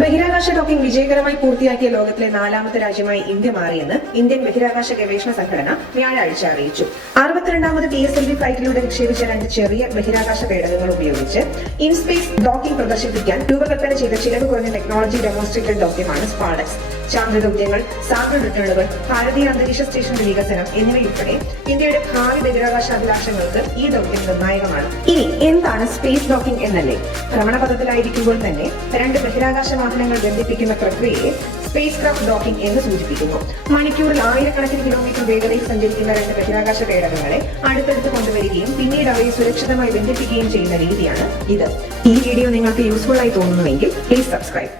ബഹിരാകാശ ഡോക്കിംഗ് വിജയകരമായി പൂർത്തിയാക്കിയ ലോകത്തിലെ നാലാമത്തെ രാജ്യമായി ഇന്ത്യ മാറിയെന്ന് ഇന്ത്യൻ ബഹിരാകാശ ഗവേഷണ സംഘടന വ്യാഴാഴ്ച അറിയിച്ചു. 62ാമത് PSLV ഫ്ലൈറ്റിലൂടെ വിക്ഷേപിച്ച 2 ചെറിയ ബഹിരാകാശ പേടകങ്ങൾ ഉപയോഗിച്ച് ഇൻസ്പേസ് ഡോക്കിംഗ് പ്രദർശിപ്പിക്കാൻ രൂപകൽപ്പന ചെയ്ത ചിലവ് കുറഞ്ഞ ടെക്നോളജി ഡെമോൺസ്ട്രേറ്റഡ് ഡോക്യമാണ് സ്പാഡക്സ്. ചാന്ദ്രദൗത്യങ്ങൾ, സാമ്പിൾ റിട്ടേണുകൾ, ഭാരതീയ അന്തരീക്ഷ സ്റ്റേഷന്റെ വികസനം എന്നിവയുൾപ്പെടെ ഇന്ത്യയുടെ ഭാവി ബഹിരാകാശ അഭിലാഷങ്ങൾക്ക് ഈ ദൗത്യം നിർണായകമാണ്. ഇനി എന്താണ് സ്പേസ് ഡോക്കിംഗ് എന്നല്ലേ? ഭ്രമണപഥത്തിലായിരിക്കുമ്പോൾ തന്നെ 2 ബഹിരാകാശ വാഹനങ്ങൾ ബന്ധിപ്പിക്കുന്ന പ്രക്രിയയെ സ്പേസ് ക്രാഫ്റ്റ് ഡോക്കിംഗ് എന്ന് സൂചിപ്പിക്കുന്നു. മണിക്കൂറിൽ 1000കണക്കിന് കിലോമീറ്റർ വേഗതയിൽ സഞ്ചരിക്കുന്ന 2 ബഹിരാകാശ പേടകങ്ങളെ അടുത്തടുത്ത് കൊണ്ടുവരികയും പിന്നീട് അവയെ സുരക്ഷിതമായി ബന്ധിപ്പിക്കുകയും ചെയ്യുന്ന രീതിയാണ് ഇത്. ഈ വീഡിയോ നിങ്ങൾക്ക് യൂസ്ഫുൾ ആയി തോന്നുന്നുവെങ്കിൽ പ്ലീസ് സബ്സ്ക്രൈബ്.